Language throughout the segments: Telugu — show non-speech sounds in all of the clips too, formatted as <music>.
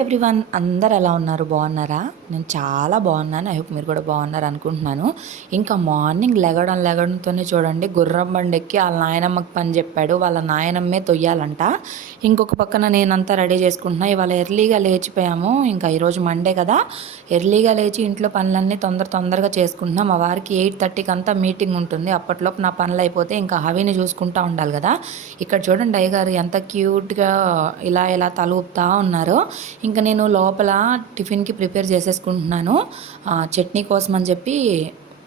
ఎవ్రీవన్ అందరు ఎలా ఉన్నారు? బాగున్నారా? నేను చాలా బాగున్నాను. ఐ హోప్ మీరు కూడా బాగున్నారు అనుకుంటున్నాను. ఇంకా మార్నింగ్ లెగడం లెగడంతోనే చూడండి గుర్రం బండి ఎక్కి వాళ్ళ నాయనమ్మకి పని చెప్పాడు. వాళ్ళ నాయనమ్మే తొయ్యాలంట. ఇంకొక పక్కన నేనంతా రెడీ చేసుకుంటున్నా. ఇవాళ ఎర్లీగా లేచిపోయాము. ఇంకా ఈరోజు మండే కదా. ఎర్లీగా లేచి ఇంట్లో పనులన్నీ తొందర తొందరగా చేసుకుంటున్నాం. మా వారికి ఎయిట్ థర్టీకి అంతా మీటింగ్ ఉంటుంది. అప్పట్లోపు నా పనులు అయిపోతే ఇంకా హవిని చూసుకుంటా ఉండాలి కదా. ఇక్కడ చూడండి అయ్యగారు ఎంత క్యూట్గా ఇలా ఇలా తలుపుతా ఉన్నారో ఉన్నారు. ఇంకా నేను లోపల టిఫిన్కి ప్రిపేర్ చేసేసుకుంటున్నాను. చట్నీ కోసం అని చెప్పి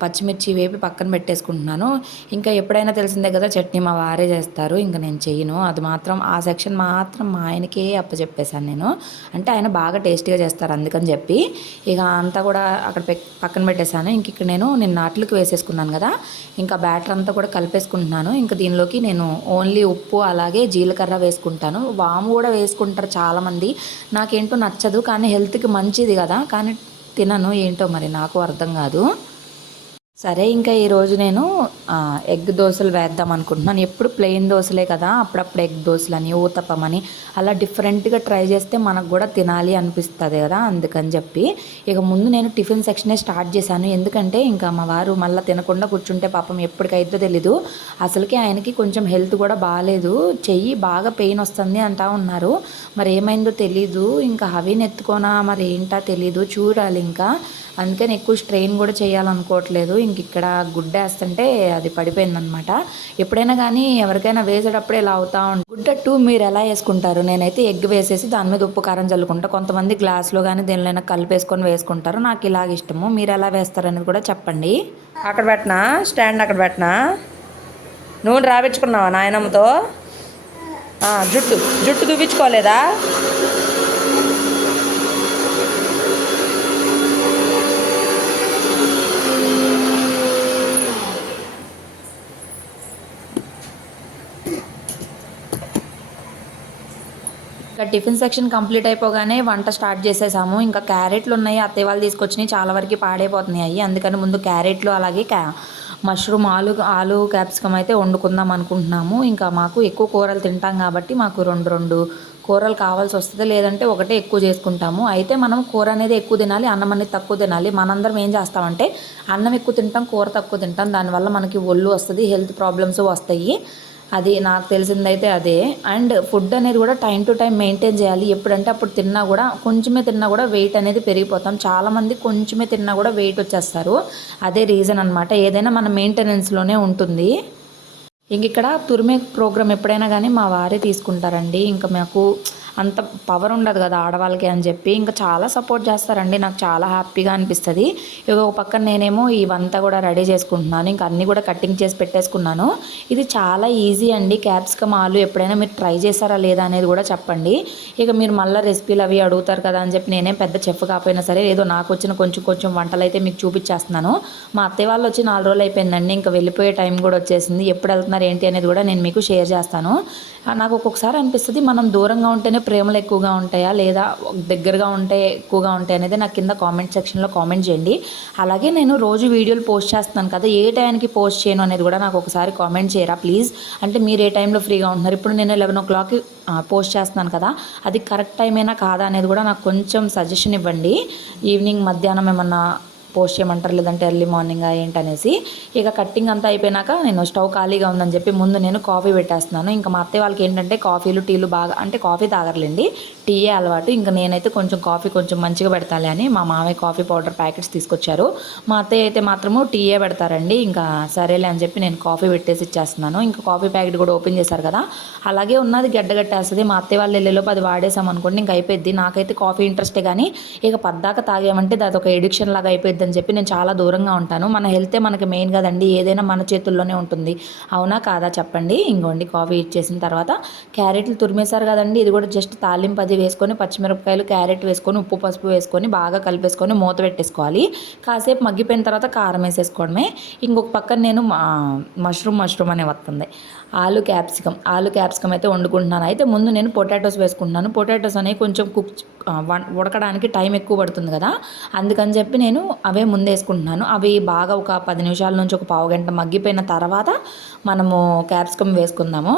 పచ్చిమిర్చి వేపి పక్కన పెట్టేసుకుంటున్నాను. ఇంకా ఎప్పుడైనా తెలిసిందే కదా చట్నీ మా వారే చేస్తారు ఇంకా నేను చెయ్యను. అది మాత్రం ఆ సెక్షన్ మాత్రం మా ఆయనకే అప్పచెప్పేశాను నేను. అంటే ఆయన బాగా టేస్టీగా చేస్తారు అందుకని చెప్పి. ఇక అంతా కూడా అక్కడ పక్కన పెట్టేశాను. ఇంక ఇక్కడ నేను నేను నాట్లకి వేసేసుకున్నాను కదా ఇంకా బ్యాటర్ అంతా కూడా కలిపేసుకుంటున్నాను. ఇంకా దీనిలోకి నేను ఓన్లీ ఉప్పు అలాగే జీలకర్ర వేసుకుంటాను. వాము కూడా వేసుకుంటారు చాలామంది. నాకేంటో నచ్చదు కానీ హెల్త్కి మంచిది కదా కానీ తినను ఏంటో మరి నాకు అర్థం కాదు. సరే ఇంకా ఈరోజు నేను ఎగ్ దోశలు వేద్దాం అనుకుంటున్నాను. ఎప్పుడు ప్లెయిన్ దోశలే కదా అప్పుడప్పుడు ఎగ్ దోశలని ఊతప్పం అని అలా డిఫరెంట్గా ట్రై చేస్తే మనకు కూడా తినాలి అనిపిస్తుంది కదా అందుకని చెప్పి. ఇక ముందు నేను టిఫిన్ సెక్షనే స్టార్ట్ చేశాను. ఎందుకంటే ఇంకా మా వారు మళ్ళీ తినకుండా కూర్చుంటే పాపం ఎప్పటికైతే తెలీదు. అసలుకి ఆయనకి కొంచెం హెల్త్ కూడా బాగాలేదు. చెయ్యి బాగా పెయిన్ వస్తుంది అంటా ఉన్నారు. మరి ఏమైందో తెలీదు. ఇంకా హవీని ఎత్తుకోనా? మరి ఏంటా తెలీదు. చూడాలి ఇంకా. అందుకని ఎక్కువ స్ట్రెయిన్ కూడా చేయాలనుకోవట్లేదు. ఇంక ఇక్కడ గుడ్డ వేస్తుంటే అది పడిపోయిందనమాట. ఎప్పుడైనా కానీ ఎవరికైనా వేసేటప్పుడు ఇలా అవుతా ఉంటుంది గుడ్డ టూ మీరు ఎలా వేసుకుంటారు? నేనైతే ఎగ్ వేసేసి దాని మీద ఉప్పు కారం చల్లుకుంటా. కొంతమంది గ్లాస్లో కానీ దేనిలో కలిపేసుకొని వేసుకుంటారు. నాకు ఇలాగ ఇష్టము. మీరు ఎలా వేస్తారనేది కూడా చెప్పండి. అక్కడ పెట్టినా? స్టాండ్ అక్కడ పెట్టినా? నూనె రాపించుకున్నావా నాయనమ్మతో? జుట్టు జుట్టు దువ్వించుకోలేదా? ఇంకా టిఫిన్ సెక్షన్ కంప్లీట్ అయిపోగానే వంట స్టార్ట్ చేసేసాము. ఇంకా క్యారెట్లు ఉన్నాయి అత్తయ్య వాళ్ళు తీసుకొచ్చినాయి చాలా వరకు పాడైపోతున్నాయి అవి అందుకని ముందు క్యారెట్లు అలాగే క్యా మష్రూమ్ ఆలు ఆలు క్యాప్సికమ్ అయితే వండుకుందాం అనుకుంటున్నాము. ఇంకా మాకు ఎక్కువ కూరలు తింటాం కాబట్టి మాకు రెండు రెండు కూరలు కావాల్సి వస్తుంది. లేదంటే ఒకటే ఎక్కువ చేసుకుంటాము. అయితే మనం కూర అనేది ఎక్కువ తినాలి అన్నం అనేది తక్కువ తినాలి. మనందరం ఏం చేస్తామంటే అన్నం ఎక్కువ తింటాం కూర తక్కువ తింటాం. దానివల్ల మనకి ఒళ్ళు వస్తుంది హెల్త్ ప్రాబ్లమ్స్ వస్తాయి. అది నాకు తెలిసిందైతే అదే. అండ్ ఫుడ్ అనేది కూడా టైం టు టైం మెయింటైన్ చేయాలి. ఎప్పుడంటే అప్పుడు తిన్నా కూడా కొంచెమే తిన్నా కూడా వెయిట్ అనేది పెరిగిపోతాం. చాలామంది కొంచెమే తిన్నా కూడా వెయిట్ వచ్చేస్తారు. అదే రీజన్ అనమాట ఏదైనా మన మెయింటెనెన్స్లోనే ఉంటుంది. ఇంక ఇక్కడ తురిమే ప్రోగ్రామ్ ఎప్పుడైనా కానీ మా వారే తీసుకుంటారండి. ఇంకా మాకు అంత పవర్ ఉండదు కదా ఆడవాళ్ళకి అని చెప్పి. ఇంకా చాలా సపోర్ట్ చేస్తారండి. నాకు చాలా హ్యాపీగా అనిపిస్తుంది. ఇక ఒక పక్కన నేనేమో ఇవంతా కూడా రెడీ చేసుకుంటున్నాను. ఇంకా అన్నీ కూడా కటింగ్ చేసి పెట్టేసుకున్నాను. ఇది చాలా ఈజీ అండి. క్యాప్సికమ్ ఆలు ఎప్పుడైనా మీరు ట్రై చేశారా లేదా అనేది కూడా చెప్పండి. ఇక మీరు మళ్ళీ రెసిపీలు అవి అడుగుతారు కదా అని చెప్పి నేనేం పెద్ద చెఫ్ కాకపోయినా సరే ఏదో నాకు వచ్చిన కొంచెం కొంచెం వంటలు అయితే మీకు చూపించేస్తున్నాను. మా అత్తయ్య వాళ్ళు వచ్చి నాలుగు రోజులు అయిపోయిందండి. ఇంకా వెళ్ళిపోయే టైం కూడా వచ్చేసింది. ఎప్పుడు వెళ్తున్నారు ఏంటి అనేది కూడా నేను మీకు షేర్ చేస్తాను. నాకు ఒక్కొక్కసారి అనిపిస్తుంది మనం దూరంగా ఉంటేనే ప్రేమలు ఎక్కువగా ఉంటాయా? లేదా దగ్గరగా ఉంటే ఎక్కువగా ఉంటాయి అనేది నాకు కింద కామెంట్ సెక్షన్లో కామెంట్ చేయండి. అలాగే నేను రోజు వీడియోలు పోస్ట్ చేస్తున్నాను కదా ఏ టైంకి పోస్ట్ చేయను అనేది కూడా నాకు ఒకసారి కామెంట్ చేయరా ప్లీజ్? అంటే మీరు ఏ టైంలో ఫ్రీగా ఉంటున్నారు? ఇప్పుడు నేను లెవెన్ ఓ క్లాక్కి పోస్ట్ చేస్తున్నాను కదా అది కరెక్ట్ టైమేనా కాదా అనేది కూడా నాకు కొంచెం సజెషన్ ఇవ్వండి. ఈవినింగ్ మధ్యాహ్నం ఏమన్నా పోస్ట్ చేయమంటారు లేదంటే ఎర్లీ మార్నింగ్ ఏంటనేసి ఇక కట్టింగ్ అంతా అయిపోయినాక నేను స్టవ్ ఖాళీగా ఉందని చెప్పి ముందు నేను కాఫీ పెట్టేస్తున్నాను. ఇంకా మా అత్తయ్య వాళ్ళకి ఏంటంటే కాఫీలు టీలు బాగా అంటే కాఫీ తాగర్లేండి. టీయే అలవాటు. ఇంకా నేనైతే కొంచెం కాఫీ కొంచెం మంచిగా పెడతాలి అని మా మామయ్య కాఫీ పౌడర్ ప్యాకెట్స్ తీసుకొచ్చారు. మా అత్తయ్య అయితే మాత్రము టీయే పెడతారండి. ఇంకా సరేలే అని చెప్పి నేను కాఫీ పెట్టేసి ఇచ్చేస్తున్నాను. ఇంకా కాఫీ ప్యాకెట్ కూడా ఓపెన్ చేశారు కదా. అలాగే ఉన్నది గడ్డగట్టేస్తుంది మా అత్తయ్య వాళ్ళు వెళ్ళేలోపు అది వాడేసాం అనుకోండి ఇంకా అయిపోయింది నాకైతే కాఫీ ఇంట్రెస్టే కానీ ఇక పద్దాక తాగామంటే అది ఒక ఎడిక్షన్ లాగా అయిపోయింది అని చెప్పి నేను చాలా దూరంగా ఉంటాను. మన హెల్తే మనకి మెయిన్ కదండి. ఏదైనా మన చేతుల్లోనే ఉంటుంది. అవునా కాదా చెప్పండి. ఇంకోండి కాఫీ ఇచ్చేసిన తర్వాత క్యారెట్లు తురిమేశారు కదండి. ఇది కూడా జస్ట్ తాలింపు అది వేసుకొని పచ్చిమిరపకాయలు క్యారెట్ వేసుకొని ఉప్పు పసుపు వేసుకొని బాగా కలిపేసుకొని మూత పెట్టేసుకోవాలి. కాసేపు మగ్గిపోయిన తర్వాత కారం వేసేసుకోవడమే. ఇంకొక పక్కన నేను మష్రూమ్ మష్రూమ్ అనే వస్తుంది ఆలు క్యాప్సికమ్ ఆలు క్యాప్సికమ్ అయితే వండుకుంటున్నాను. అయితే ముందు నేను పొటాటోస్ వేసుకుంటున్నాను. పొటాటోస్ అనేవి కొంచెం కుక్ ఉడకడానికి టైం ఎక్కువ పడుతుంది కదా. అందుకని చెప్పి నేను అవే ముందేసుకుంటున్నాను. అవి బాగా ఒక పది నిమిషాల నుంచి ఒక పావు గంట మగ్గిపోయిన తర్వాత మనము క్యాప్సికమ్ వేసుకుందాము.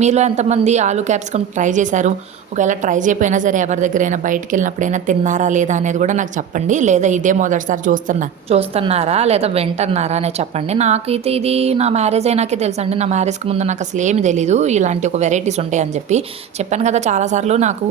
మీలో ఎంతమంది ఆలు క్యాప్సికమ్ ట్రై చేశారు? ఒకవేళ ట్రై చేయకపోయినా సరే ఎవరి దగ్గరైనా బయటికి వెళ్ళినప్పుడైనా తిన్నారా లేదా అనేది కూడా నాకు చెప్పండి. లేదా ఇదే మొదటిసారి చూస్తున్నా చూస్తున్నారా లేదా వింటున్నారా అనేది చెప్పండి. నాకైతే ఇది నా మ్యారేజ్ అయినాకే తెలుసండి నా మ్యారేజ్కి ముందు నాకు అసలు ఏమి తెలీదు. ఇలాంటి ఒక వెరైటీస్ ఉంటాయి అని చెప్పి చెప్పాను కదా చాలాసార్లు. నాకు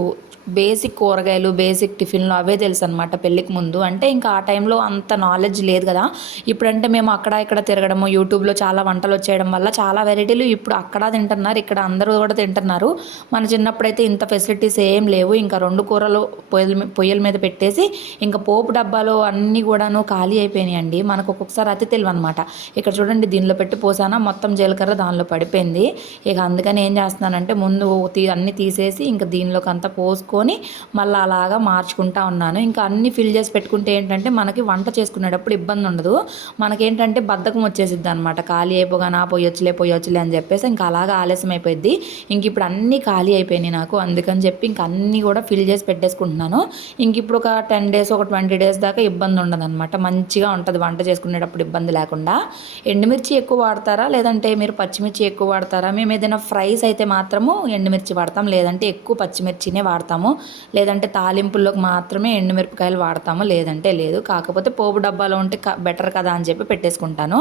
బేసిక్ కూరగాయలు బేసిక్ టిఫిన్లు అవే తెలుసు అనమాట పెళ్ళికి ముందు. అంటే ఇంకా ఆ టైంలో అంత నాలెడ్జ్ లేదు కదా. ఇప్పుడంటే మేము అక్కడ ఇక్కడ తిరగడము యూట్యూబ్లో చాలా వంటలు వచ్చేయడం వల్ల చాలా వెరైటీలు ఇప్పుడు అక్కడ తింటున్నారు ఇక్కడ అందరూ కూడా తింటున్నారు. మన చిన్నప్పుడైతే ఇంత ఫెసిలిటీస్ ఏం లేవు. ఇంకా రెండు కూరలు పొయ్యల పొయ్యల మీద పెట్టేసి ఇంకా పోపు డబ్బాలు అన్నీ కూడాను ఖాళీ అయిపోయినాయండి. మనకు ఒక్కొక్కసారి అతి తెలివి అనమాట ఇక్కడ చూడండి దీనిలో పెట్టి పోసానా మొత్తం జీలకర్ర దానిలో పడిపోయింది. ఇక అందుకని ఏం చేస్తున్నానంటే ముందు తీ అన్నీ తీసేసి ఇంకా దీనిలోకి అంతా పెట్టుకొని మళ్ళీ అలాగా మార్చుకుంటా ఉన్నాను. ఇంకా అన్నీ ఫిల్ చేసి పెట్టుకుంటే ఏంటంటే మనకి వంట చేసుకునేటప్పుడు ఇబ్బంది ఉండదు. మనకేంటంటే బద్ధకం వచ్చేసిద్ది అనమాట ఖాళీ అయిపోగానే పోయొచ్చులే పోయొచ్చులే అని చెప్పేసి ఇంకా అలాగా ఆలస్యం అయిపోయింది ఇంక ఇప్పుడు అన్నీ ఖాళీ అయిపోయినాయి నాకు. అందుకని చెప్పి ఇంక అన్నీ కూడా ఫిల్ చేసి పెట్టేసుకుంటున్నాను. ఇంక ఇప్పుడు ఒక టెన్ డేస్ ఒక ట్వంటీ డేస్ దాకా ఇబ్బంది ఉండదు అనమాట మంచిగా ఉంటుంది వంట చేసుకునేటప్పుడు ఇబ్బంది లేకుండా. ఎండుమిర్చి ఎక్కువ వాడతారా? లేదంటే మీరు పచ్చిమిర్చి ఎక్కువ వాడతారా? మేము ఏదైనా ఫ్రైస్ అయితే మాత్రము ఎండుమిర్చి వాడతాం. లేదంటే ఎక్కువ పచ్చిమిర్చినే వాడతాము. లేదంటే తాలింపుల్లోకి మాత్రమే ఎండుమిరపకాయలు వాడతాము. లేదంటే లేదు. కాకపోతే పోపు డబ్బాలో ఉంటే బెటర్ కదా అని చెప్పి పెట్టేసుకుంటాను.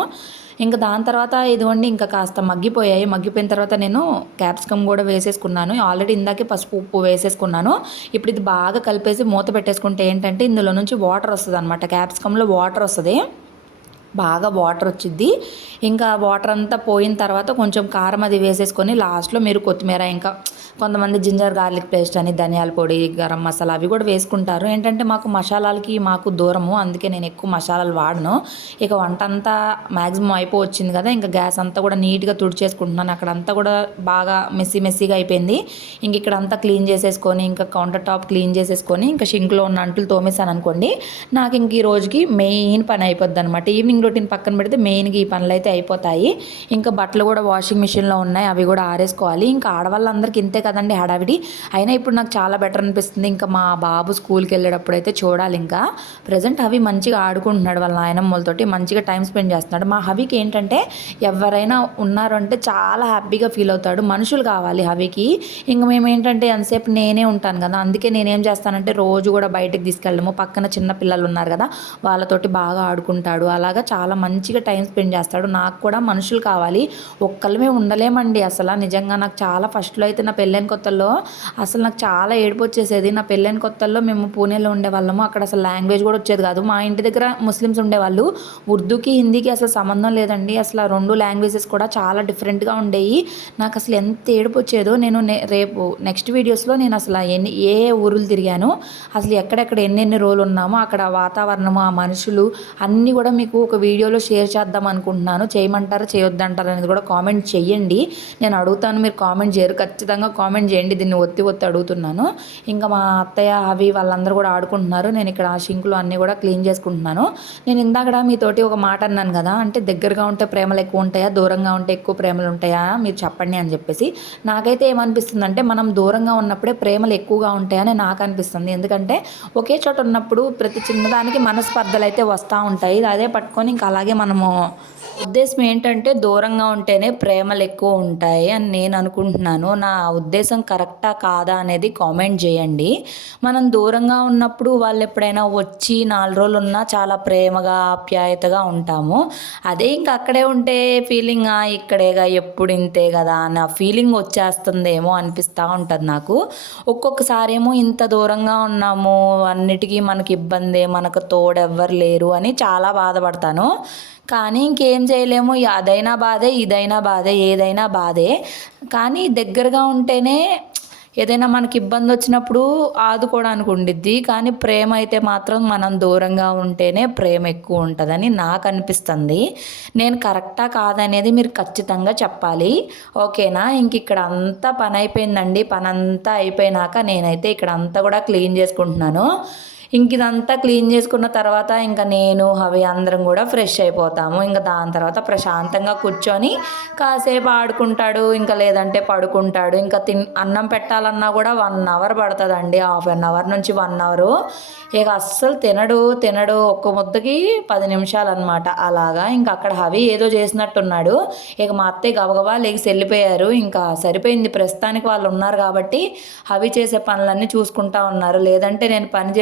ఇంకా దాని తర్వాత ఇదిగోండి ఇంకా కాస్త మగ్గిపోయాయి. మగ్గిపోయిన తర్వాత నేను క్యాప్సికమ్ కూడా వేసేసుకున్నాను. ఆల్రెడీ ఇందాకే పసుపు ఉప్పు వేసేసుకున్నాను. ఇప్పుడు ఇది బాగా కలిపేసి మూత పెట్టేసుకుంటే ఏంటంటే ఇందులో నుంచి వాటర్ వస్తుంది అనమాట క్యాప్సికంలో వాటర్ వస్తుంది. బాగా వాటర్ వచ్చింది ఇంకా వాటర్ అంతా పోయిన తర్వాత కొంచెం కారం అది వేసేసుకొని లాస్ట్లో మీరు కొత్తిమీర ఇంకా కొంతమంది జింజర్ గార్లిక్ పేస్ట్ అని ధనియాల పొడి గరం మసాలా అవి కూడా వేసుకుంటారు. ఏంటంటే మాకు మసాలాలకి మాకు దూరము. అందుకే నేను ఎక్కువ మసాలాలు వాడను. ఇక వంట అంతా మ్యాక్సిమం అయిపోవచ్చింది కదా. ఇంకా గ్యాస్ అంతా కూడా నీట్గా తుడిచేసుకుంటున్నాను. అక్కడ అంతా కూడా బాగా మెస్సీ మెస్సీగా అయిపోయింది. ఇంక ఇక్కడ అంతా క్లీన్ చేసేసుకొని ఇంకా కౌంటర్ టాప్ క్లీన్ చేసేసుకొని ఇంకా షింక్లో ఉన్న అంటులు తోమేశాను అనుకోండి నాకు ఇంక ఈ రోజుకి మెయిన్ పని అయిపోద్ది అనమాట ఈవినింగ్ రొటీన్ పక్కన పెడితే మెయిన్గా ఈ పనులు అయితే అయిపోతాయి. ఇంకా బట్టలు కూడా వాషింగ్ మిషన్లో ఉన్నాయి అవి కూడా ఆరేసుకోవాలి. ఇంకా ఆడవాళ్ళందరికీ ఇంతే కదండి హడావిడి. అయినా ఇప్పుడు నాకు చాలా బెటర్ అనిపిస్తుంది. ఇంకా మా బాబు స్కూల్కి వెళ్ళేటప్పుడు అయితే చూడాలి ఇంకా. ప్రజెంట్ హవి మంచిగా ఆడుకుంటున్నాడు వాళ్ళ నాయనమ్మలతోటి మంచిగా టైం స్పెండ్ చేస్తున్నాడు. మా హవికి ఏంటంటే ఎవరైనా ఉన్నారు అంటే చాలా హ్యాపీగా ఫీల్ అవుతాడు. మనుషులు కావాలి హవికి. ఇంక మేము ఏంటంటే ఎంతసేపు నేనే ఉంటాను కదా. అందుకే నేనేం చేస్తానంటే రోజు కూడా బయటకు తీసుకెళ్ళడము. పక్కన చిన్న పిల్లలు ఉన్నారు కదా వాళ్ళతోటి బాగా ఆడుకుంటాడు. అలాగా చాలా మంచిగా టైం స్పెండ్ చేస్తాడు. నాకు కూడా మనుషులు కావాలి. ఒక్కళ్ళమే ఉండలేమండి అసలు. నిజంగా నాకు చాలా ఫస్ట్లో అయితే నా పెళ్ళైన కొత్తల్లో అసలు నాకు చాలా ఏడుపు వచ్చేసేది. నా పెళ్ళైన కొత్తల్లో మేము పూణేలో ఉండేవాళ్ళము. అక్కడ అసలు లాంగ్వేజ్ కూడా వచ్చేది కాదు. మా ఇంటి దగ్గర ముస్లిమ్స్ ఉండేవాళ్ళు. ఉర్దూకి హిందీకి అసలు సంబంధం లేదండి. అసలు ఆ రెండు లాంగ్వేజెస్ కూడా చాలా డిఫరెంట్గా ఉండేవి నాకు అసలు ఎంత ఏడుపు వచ్చేదో నేను రేపు నెక్స్ట్ వీడియోస్లో నేను అసలు ఎన్ని ఏ ఊరులు తిరిగాను. అసలు ఎక్కడెక్కడ ఎన్నెన్ని రోజులు ఉన్నామో అక్కడ వాతావరణము ఆ మనుషులు అన్నీ కూడా మీకు ఒక వీడియోలో షేర్ చేద్దాం అనుకుంటున్నాను. చేయమంటారా చేయొద్దంటారా అనేది కూడా కామెంట్ చేయండి నేను అడుగుతాను మీరు కామెంట్ చేయరు. ఖచ్చితంగా కామెంట్ చేయండి. దీన్ని ఒత్తి ఒత్తి అడుగుతున్నాను. ఇంకా మా అత్తయ్య అవి వాళ్ళందరూ కూడా ఆడుకుంటున్నారు. నేను ఇక్కడ ఆ షింకులు అన్నీ కూడా క్లీన్ చేసుకుంటున్నాను. నేను ఇందాక మీతోటి ఒక మాట అన్నాను కదా అంటే దగ్గరగా ఉంటే ప్రేమలు ఎక్కువ ఉంటాయా దూరంగా ఉంటే ఎక్కువ ప్రేమలు ఉంటాయా? మీరు చెప్పండి అని చెప్పేసి. నాకైతే ఏమనిపిస్తుంది అంటే మనం దూరంగా ఉన్నప్పుడే ప్రేమలు ఎక్కువగా ఉంటాయని నాకు అనిపిస్తుంది. ఎందుకంటే ఒకే చోట ఉన్నప్పుడు ప్రతి చిన్నదానికి మనస్పర్ధలు అయితే వస్తూ ఉంటాయి. అదే పట్టుకొని ఇంకా అలాగే మనము ఉద్దేశం ఏంటంటే దూరంగా ఉంటేనే ప్రేమలు ఎక్కువ ఉంటాయి అని నేను అనుకుంటున్నాను. నా ఉద్దేశం కరెక్టా కాదా అనేది కామెంట్ చేయండి. మనం దూరంగా ఉన్నప్పుడు వాళ్ళు ఎప్పుడైనా వచ్చి నాలుగు రోజులు ఉన్నా చాలా ప్రేమగా ఆప్యాయతగా ఉంటాము. అదే ఇంకా అక్కడే ఉంటే ఫీలింగ్ ఇక్కడేగా ఎప్పుడు ఇంతే కదా అన్న ఫీలింగ్ వచ్చేస్తుందేమో అనిపిస్తూ ఉంటుంది నాకు. ఒక్కొక్కసారి ఏమో ఇంత దూరంగా ఉన్నాము అన్నిటికీ మనకి ఇబ్బందే మనకు తోడెవ్వరు లేరు అని చాలా బాధపడతాను. కానీ ఇంకేం చేయలేము. అదైనా బాధే ఇదైనా బాధే ఏదైనా బాధే. కానీ దగ్గరగా ఉంటేనే ఏదైనా మనకి ఇబ్బంది వచ్చినప్పుడు ఆదుకోవడానికి ఉండిద్ది. కానీ ప్రేమ అయితే మాత్రం మనం దూరంగా ఉంటేనే ప్రేమ ఎక్కువ ఉంటుందని నాకు అనిపిస్తుంది. నేను కరెక్టా కాదనేది మీరు ఖచ్చితంగా చెప్పాలి. ఓకేనా? ఇంక ఇక్కడ అంతా పని అయిపోయిందండి. పని అంతా అయిపోయినాక నేనైతే ఇక్కడ అంతా కూడా క్లీన్ చేసుకుంటున్నాను. ఇంక ఇదంతా క్లీన్ చేసుకున్న తర్వాత ఇంకా నేను అవి అందరం కూడా ఫ్రెష్ అయిపోతాము. ఇంకా దాని తర్వాత ప్రశాంతంగా కూర్చొని కాసేపు ఆడుకుంటాడు ఇంకా లేదంటే పడుకుంటాడు. ఇంకా తిన్ అన్నం పెట్టాలన్నా కూడా వన్ అవర్ పడుతుందండి హాఫ్ అన్ అవర్ నుంచి వన్ అవరు. ఇక అస్సలు తినడు తినడు ఒక్క ముద్దకి పది నిమిషాలు అనమాట అలాగా. ఇంకా అక్కడ హవి ఏదో చేసినట్టున్నాడు. ఇక మా అత్తయ్య గబగబా లేచి వెళ్ళిపోయారు. ఇంకా సరిపోయింది ప్రస్తుతానికి వాళ్ళు ఉన్నారు కాబట్టి హవి చేసే పనులన్నీ చూసుకుంటా ఉన్నారు. లేదంటే నేను పని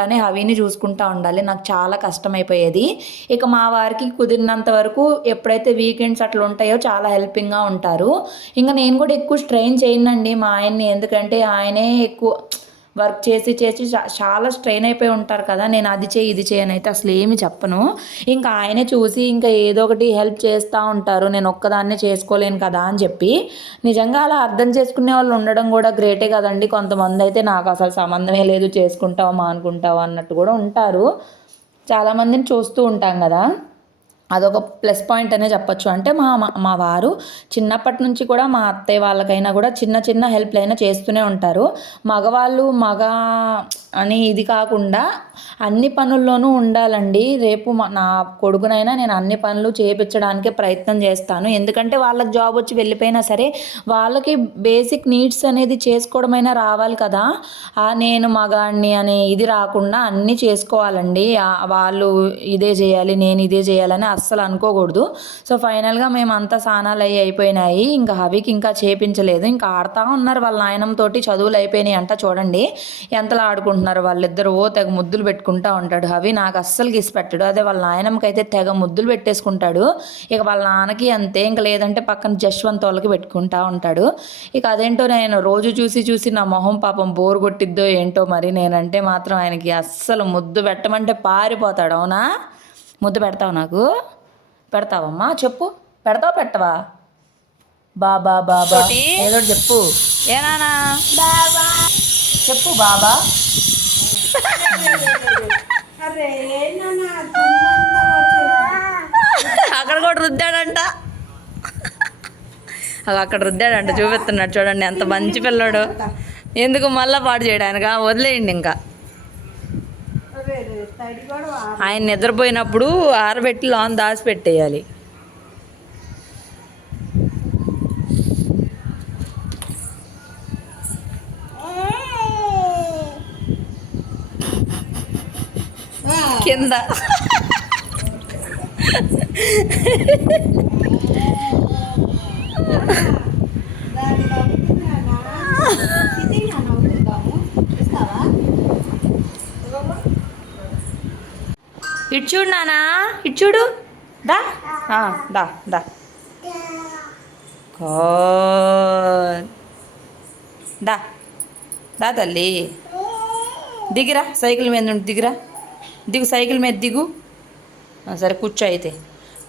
ఉంటానే హవిని చూసుకుంటా ఉండాలి. నాకు చాలా కష్టమైపోయేది. ఇక మా వారికి కుదిరినంత వరకు ఎప్పుడైతే వీకెండ్స్ అట్లా ఉంటాయో చాలా హెల్పింగ్గా ఉంటారు. ఇంకా నేను కూడా ఎక్కువ స్ట్రెయిన్ చేయనండి మా ఆయన్ని. ఎందుకంటే ఆయనే ఎక్కువ వర్క్ చేసి చేసి చాలా స్ట్రెయిన్ అయిపోయి ఉంటారు కదా నేను అది చేయి ఇది చేయని అయితే అసలు ఏమి చెప్పను. ఇంకా ఆయనే చూసి ఇంకా ఏదో ఒకటి హెల్ప్ చేస్తూ ఉంటారు నేను ఒక్కదాన్నే చేసుకోలేను కదా అని చెప్పి. నిజంగా అలా అర్థం చేసుకునే వాళ్ళు ఉండడం కూడా గ్రేటే కదండి. కొంతమంది అయితే నాకు అసలు సంబంధమే లేదు చేసుకుంటావా మానుకుంటావా అన్నట్టు కూడా ఉంటారు. చాలామందిని చూస్తూ ఉంటాం కదా. అదొక ప్లస్ పాయింట్ అనే చెప్పొచ్చు. అంటే మా మా- మా వారు చిన్నప్పటి నుంచి కూడా మా అత్తయ్య వాళ్ళకైనా కూడా చిన్న చిన్న హెల్ప్లైనా చేస్తూనే ఉంటారు. మగవాళ్ళు మగ అని ఇది కాకుండా అన్ని పనుల్లోనూ ఉండాలండి. రేపు మా- నా కొడుకునైనా నేను అన్ని పనులు చేయించడానికే ప్రయత్నం చేస్తాను. ఎందుకంటే వాళ్ళకి జాబ్ వచ్చి వెళ్ళిపోయినా సరే వాళ్ళకి బేసిక్ నీడ్స్ అనేది చేసుకోవడమైనా రావాలి కదా. ఆ నేను మగాడిని అనే ఇది రాకుండా అన్నీ చేసుకోవాలండి. వాళ్ళు ఇదే చేయాలి నేను ఇదే చేయాలని అస్సలు అనుకోకూడదు. సో ఫైనల్గా మేము అంతా స్నానాలు అయ్యి అయిపోయినాయి. ఇంకా హవికి ఇంకా చేపించలేదు. ఇంకా ఆడుతూ ఉన్నారు వాళ్ళ నాయనంతోటి చదువులు అయిపోయినాయి అంట చూడండి. ఎంతలా ఆడుకుంటున్నారు. వాళ్ళిద్దరు ఓ తెగ ముద్దులు పెట్టుకుంటా ఉంటాడు హవి. నాకు అస్సలు గిసి పెట్టాడు. అదే వాళ్ళ నాయనమ్మకి అయితే తెగ ముద్దులు పెట్టేసుకుంటాడు. ఇక వాళ్ళ నాన్నకి అంతే. ఇంకా లేదంటే పక్కన జశ్వంత్ వాళ్ళకి పెట్టుకుంటా ఉంటాడు. ఇక అదేంటో నేను రోజు చూసి చూసి నా మొహం పాపం బోర్ కొట్టిద్దో ఏంటో మరి నేనంటే మాత్రం ఆయనకి అస్సలు ముద్దు పెట్టమంటే పారిపోతాడు. అవునా? ముద్దు పెడతావు నాకు? పెడతావమ్మా? చెప్పు. పెడతావు పెట్టవా? బాబా బాబా ఏదో చెప్పు. ఏనానా చెప్పు బాబా. అక్కడ కూడా రుద్దాడంట. అక్కడ రుద్దాడంట చూపిస్తున్నాడు చూడండి ఎంత మంచి పిల్లోడు. ఎందుకు మళ్ళా పాడు చేయడానికా? వదిలేయండి ఇంకా. ఆయన నిద్రపోయినప్పుడు ఆరబెట్టి లాన్ దాచి కింద. ఇటు చూడు నానా ఇటు చూడు. దా. ఆ, దా దా. దా. దా తల్లి. దిగిరా సైకిల్ మీద నుండి దిగిరా. దిగు సైకిల్ మీద దిగు. సరే కూర్చో అయితే.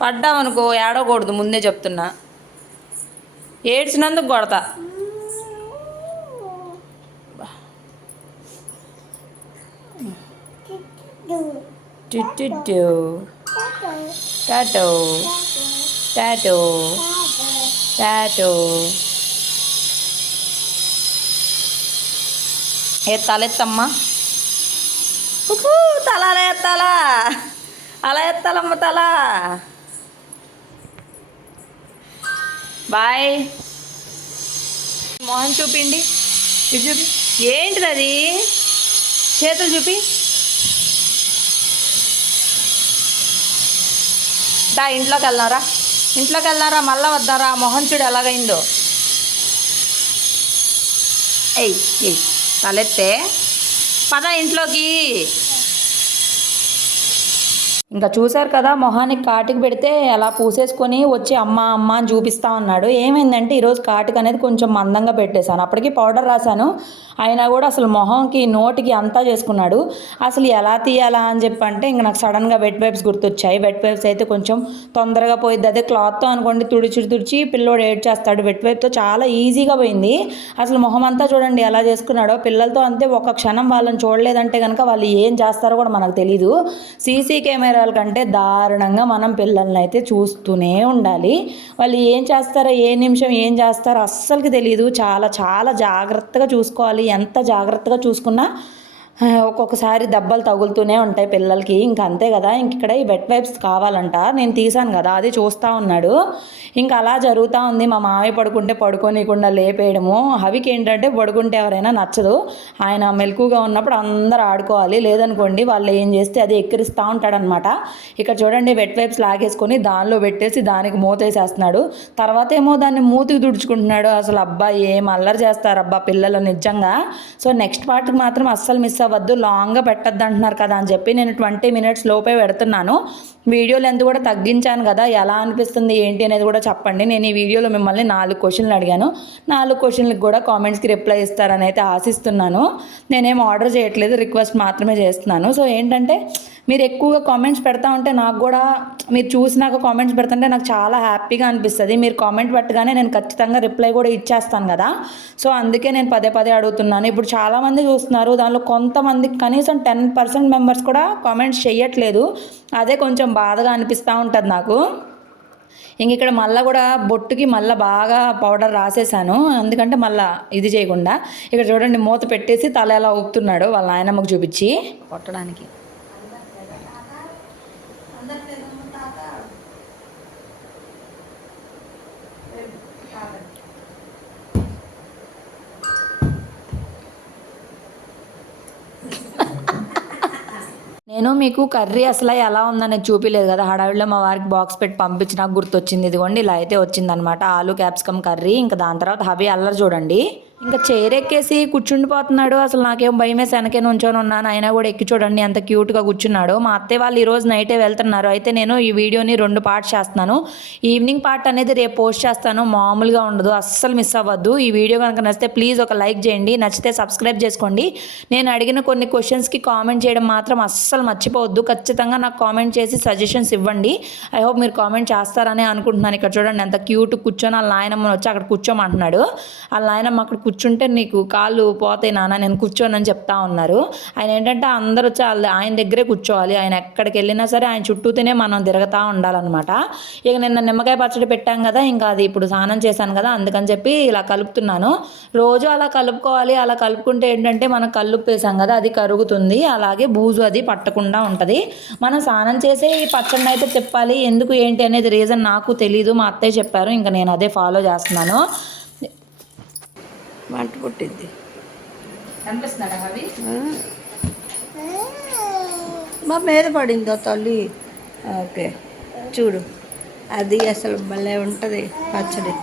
పడ్డామనుకో ఏడవకూడదు ముందే చెప్తున్నా. ఏడ్చినందుకు కొడతా. టిట్టిట్టు. టాటో టాటో టాటో ఏ తలెత్తమ్మా ఉహూ, తల అలా ఎత్తాలా? అలా ఎత్తాలమ్మ తల. బాయ్. మొహం చూపిండి. ఇది చూపి. ఏంటిది అది? చేతులు చూపి. దా ఇంట్లోకి వెళ్దాంరా. ఇంట్లోకి వెళ్దాంరా మళ్ళా వద్దారా. మొహం చూడు ఎలాగైందో. ఎయ్ ఎయ్ తలెత్తే. పద ఇంట్లోకి. ఇంకా చూశారు కదా మొహానికి కాటుకు పెడితే అలా పూసేసుకొని వచ్చి అమ్మ అమ్మ అని చూపిస్తా ఉన్నాడు. ఏమైందంటే ఈరోజు కాటుకు అనేది కొంచెం మందంగా పెట్టేశాను. అప్పటికి పౌడర్ రాశాను. అయినా కూడా అసలు మొహంకి నోటికి అంతా చేసుకున్నాడు. అసలు ఎలా తీయాలా అని చెప్పి అంటే ఇంకా నాకు సడన్గా వెట్ వైప్స్ గుర్తొచ్చాయి. వెట్ వైప్స్ అయితే కొంచెం తొందరగా పోయిద్ది. అదే క్లాత్తో అనుకోండి తుడిచి తుడిచి పిల్లోడు ఏడ్ చేస్తాడు వెట్ వైప్తో చాలా ఈజీగా పోయింది. అసలు మొహం అంతా చూడండి ఎలా చేసుకున్నాడో. పిల్లలతో అంతే ఒక క్షణం వాళ్ళని చూడలేదంటే కనుక వాళ్ళు ఏం చేస్తారో కూడా మనకు తెలీదు. సీసీ కెమెరాల కంటే దారుణంగా మనం పిల్లల్ని అయితే చూస్తూనే ఉండాలి. వాళ్ళు ఏం చేస్తారో ఏ నిమిషం ఏం చేస్తారో అస్సలకి తెలియదు చాలా చాలా జాగ్రత్తగా చూసుకోవాలి. ఎంత జాగ్రత్తగా చూసుకున్నా <laughs> ఒక్కొక్కసారి దెబ్బలు తగులుతూనే ఉంటాయి పిల్లలకి. ఇంక అంతే కదా ఇంక ఇక్కడ ఈ వెట్ వైప్స్ కావాలంట. నేను తీసాను కదా అది చూస్తూ ఉన్నాడు. ఇంకా అలా జరుగుతూ ఉంది. మా మామయ్య పడుకుంటే పడుకోనికుండా లేపేయడము. హవికి ఏంటంటే పడుకుంటే ఎవరైనా నచ్చదు. ఆయన మెలకుగా ఉన్నప్పుడు అందరూ ఆడుకోవాలి. లేదనుకోండి వాళ్ళు ఏం చేస్తే అది ఎక్కిరిస్తూ ఉంటాడనమాట. ఇక్కడ చూడండి వెట్ వైప్స్ లాగేసుకొని దానిలో పెట్టేసి దానికి మూతేసేస్తున్నాడు. తర్వాత ఏమో దాన్ని మూతికి తుడుచుకుంటున్నాడు. అసలు అబ్బా ఏం అల్లరి చేస్తారు అబ్బా పిల్లలు నిజంగా. సో నెక్స్ట్ పార్ట్కి మాత్రం అస్సలు మిస్ వద్దు లాంగ్గా పెట్టద్దు అంటున్నారు కదా అని చెప్పి నేను ట్వంటీ మినిట్స్ లోపే పెడుతున్నాను. వీడియో లెంత్ కూడా తగ్గించాను కదా ఎలా అనిపిస్తుంది ఏంటి అనేది కూడా చెప్పండి. నేను ఈ వీడియోలో మిమ్మల్ని నాలుగు క్వశ్చన్లు అడిగాను. నాలుగు క్వశ్చన్లకు కూడా కామెంట్స్కి రిప్లై ఇస్తారని అయితే ఆశిస్తున్నాను. నేనేం ఆర్డర్ చేయట్లేదు రిక్వెస్ట్ మాత్రమే చేస్తున్నాను. సో ఏంటంటే మీరు ఎక్కువగా కామెంట్స్ పెడతా ఉంటే నాకు కూడా మీరు చూసినాక కామెంట్స్ పెడుతుంటే నాకు చాలా హ్యాపీగా అనిపిస్తుంది. మీరు కామెంట్ పెట్టగానే నేను ఖచ్చితంగా రిప్లై కూడా ఇచ్చేస్తాను కదా. సో అందుకే నేను పదే పదే అడుగుతున్నాను. ఇప్పుడు చాలామంది చూస్తున్నారు దానిలో కొంతమంది కనీసం టెన్ పర్సెంట్ మెంబర్స్ కూడా కామెంట్స్ చేయట్లేదు అదే కొంచెం బాధగా అనిపిస్తూ ఉంటుంది నాకు. ఇంక ఇక్కడ మళ్ళీ కూడా బొట్టుకి మళ్ళీ బాగా పౌడర్ రాసేసాను ఎందుకంటే మళ్ళీ ఇది చేయకుండా. ఇక్కడ చూడండి మూత పెట్టేసి తల ఎలా ఊపుతున్నాడు వాళ్ళ నాయనమ్మకు చూపించి. కొట్టడానికి. నేను మీకు కర్రీ అసలు ఎలా ఉందనేది చూపించలేదు కదా. హడావిడిలో మా వారికి బాక్స్ పెట్టి పంపించి నాకు గుర్తొచ్చింది. ఇదిగోండి ఇలా అయితే వచ్చిందనమాట. ఆలు క్యాప్సికమ్ కర్రీ ఇంకా దాని తర్వాత హవి అల్లరి చూడండి. ఇంకా చైర్ ఎక్కేసి కూర్చుండిపోతున్నాడు. అసలు నాకేం భయం వేసి వెనకే నుంచొని ఉన్నాను అయినా కూడా ఎక్కి చూడండి ఎంత క్యూట్గా కూర్చున్నాడు. మా అత్తయ్య వాళ్ళు ఈరోజు నైటే వెళ్తున్నారు. అయితే నేను ఈ వీడియోని రెండు పార్ట్స్ చేస్తున్నాను ఈవినింగ్ పార్ట్ అనేది రేపు పోస్ట్ చేస్తాను. మామూలుగా ఉండదు అస్సలు మిస్ అవ్వద్దు. ఈ వీడియో కనుక నచ్చితే ప్లీజ్ ఒక లైక్ చేయండి నచ్చితే సబ్స్క్రైబ్ చేసుకోండి. నేను అడిగిన కొన్ని క్వశ్చన్స్కి కామెంట్ చేయడం మాత్రం అస్సలు మర్చిపోవద్దు. ఖచ్చితంగా నాకు కామెంట్ చేసి సజెషన్స్ ఇవ్వండి. ఐ హోప్ మీరు కామెంట్ చేస్తారని అనుకుంటున్నాను. ఇక్కడ చూడండి ఎంత క్యూట్ కూర్చొని వాళ్ళ నాయనమ్మని వచ్చి అక్కడ కూర్చోమంటున్నాడు. ఆ నాయనమ్మ అక్కడ కూర్చుంటే నీకు కాళ్ళు పోతాయి నాన్న నేను కూర్చోనని చెప్తా ఉన్నారు. ఆయన ఏంటంటే అందరూ వచ్చి ఆయన దగ్గరే కూర్చోవాలి. ఆయన ఎక్కడికి వెళ్ళినా సరే ఆయన చుట్టూతోనే మనం తిరుగుతూ ఉండాలన్నమాట. ఇక నిన్న నిమ్మకాయ పచ్చడి పెట్టాం కదా ఇంకా అది ఇప్పుడు స్నానం చేశాను కదా అందుకని చెప్పి ఇలా కలుపుతున్నాను. రోజు అలా కలుపుకోవాలి. అలా కలుపుకుంటే ఏంటంటే మనం కల్లుప్పు కదా అది కరుగుతుంది. అలాగే బూజు అది పట్టకుండా ఉంటుంది. మనం స్నానం చేసే ఈ పచ్చడిని అయితే తిప్పాలి ఎందుకు ఏంటి అనేది రీజన్ నాకు తెలీదు. మా అత్తయ్య చెప్పారు. ఇంకా నేను అదే ఫాలో చేస్తున్నాను. మంట పుట్టింది మా మీద పడిందో తల్లి? ఓకే. చూడు. అది అసలు భలే ఉంటుంది పచ్చడి.